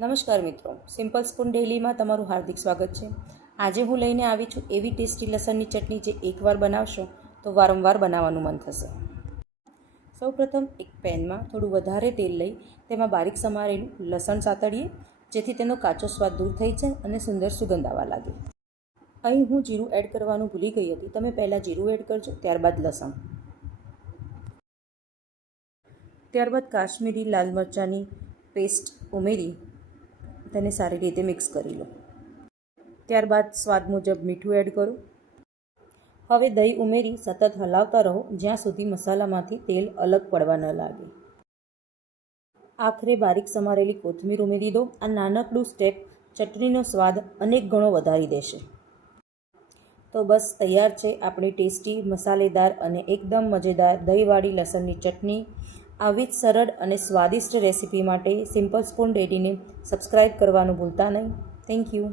નમસ્કાર મિત્રો, simple spoon ડેઈલીમાં તમારું હાર્દિક સ્વાગત છે। આજે હું લઈને આવી છું એવી ટેસ્ટી લસણની ચટણી જે એકવાર બનાવશો તો વારંવાર બનાવવાનું મન થશે। સૌપ્રથમ એક પેનમાં થોડું વધારે તેલ લઈ તેમાં બારીક સમારેલું લસણ સાતળીએ, જેથી તેનો કાચો સ્વાદ દૂર થઈ જાય અને સુંદર સુગંધ આવવા લાગે। અહીં હું જીરું એડ કરવાનું ભૂલી ગઈ હતી, તમે પહેલાં જીરું એડ કરજો, ત્યારબાદ લસણ, ત્યારબાદ કાશ્મીરી લાલ મરચાંની પેસ્ટ ઉમેરી તેને સારી રીતે મિક્સ કરી લો। ત્યારબાદ સ્વાદ મુજબ મીઠું એડ કરો। હવે દહીં ઉમેરી સતત હલાવતા રહો જ્યાં સુધી મસાલામાંથી તેલ અલગ પડવા ન લાગે। આખરે બારીક સમારેલી કોથમીર ઉમેરી દો। આ નાનકડું સ્ટેપ ચટણીનો સ્વાદ અનેક ગણો વધારી દેશે। તો બસ તૈયાર છે આપણી ટેસ્ટી, મસાલેદાર અને એકદમ મજેદાર દહીંવાળી લસણની ચટણી। આવી જ સરળ અને સ્વાદિષ્ટ રેસીપી માટે સિમ્પલ સ્પૂન ડેઈલીને સબસ્ક્રાઈબ કરવાનું ભૂલતા નહીં। Thank you.